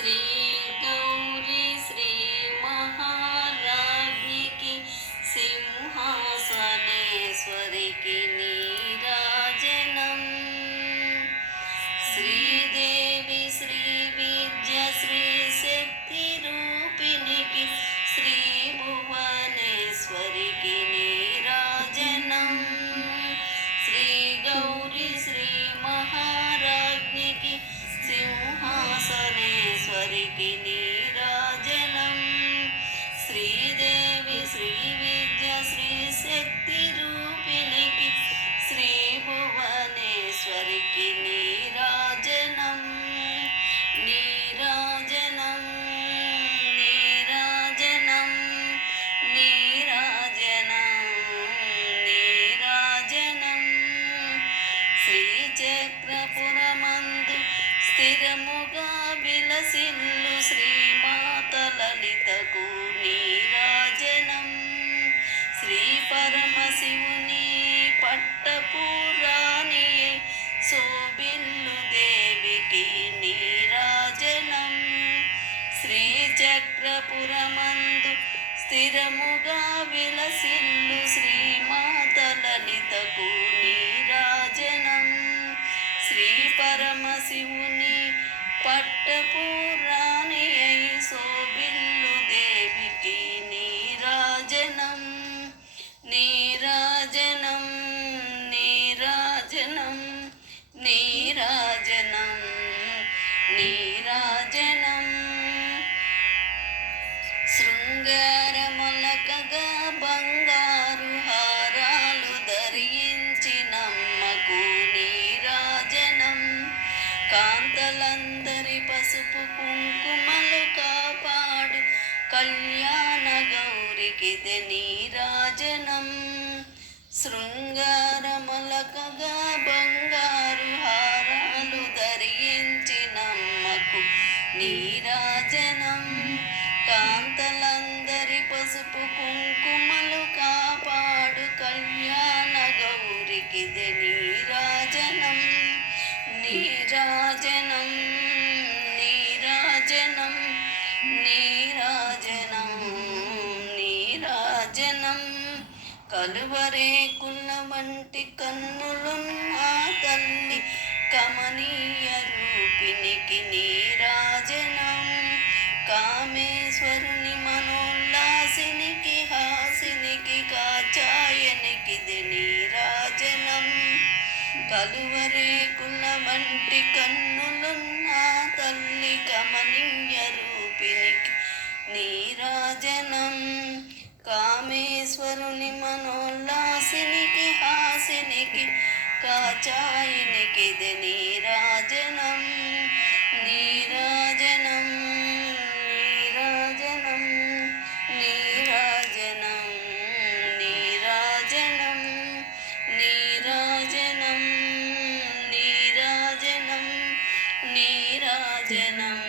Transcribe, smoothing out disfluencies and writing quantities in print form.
श्री गौरी श्री महाराज्ञी की सिंहासनेश्वरी की नीराजनम। श्रीदेवी श्री विद्या श्री शक्ति रूपिणी की श्री भुवनेश्वरी की नीराजनम। श्री गौरी श्री महाराज्ञी की सिंहासनेश्वरी की नीराजनम। श्रीदेवी श्री विद्या श्री शक्ति रूपिणी की श्री भुवनेश्वरी की नीराजनम। नीराजनम नीराजनम नीराजनम नीराजनम। శ్రీచక్రపురమందు స్థిరముగా విలసిల్లు శ్రీమాత లలితకు నీరాజనం। శ్రీ పరమశివుని పట్టపురాణి శోభిల్లు దేవికి నీరాజనం। శ్రీచక్రపురమందు స్థిరముగా విలసిల్లు శ్రీమాత లలితకు నీరాజనం। శ్రీ పరమశివుని పట్టపురాణి శోభిల్లు దేవికి నీరాజనం। నీరాజనం నీరాజనం నీరాజనం నీరాజనం। శృంగారమొలకగా బంగారు హారాలు ధరించినమ్మకు నీరాజనం। కాంతలందరి పసుపు కుంకుమలు కాపాడు కళ్యాణ గౌరికిదే నీరాజనం। శృంగారమొలకగా బంగారు హారాలు ధరించినమ్మకు నీరాజనం। కాంతలందరి పసుపు కుంకుమలు కాపాడు కళ్యాణ గౌరికిదే నీరాజనం। నీరాజనం నీరాజనం నీరాజనం నీరాజనం। కలువరేకుల వంటి కన్నులున్న తల్లి కమనీయ రూపిణికి నీరాజనం। కామేశ్వరుని మనోల్లాసినికి హాసినికి కాచాయనికిదే నీరాజనం। కలువరేకుల వంటి కన్నులున్న తల్లి కమనీయ రూపిణికి నీరాజనం। కామేశ్వరుని మనోల్లాసినికి హాసినికి కాచాయనికిదే నీరాజనం। నీరాజనం నీరాజనం నీరాజనం నీరాజనం నీరాజనం నీరాజనం నీరాజనం।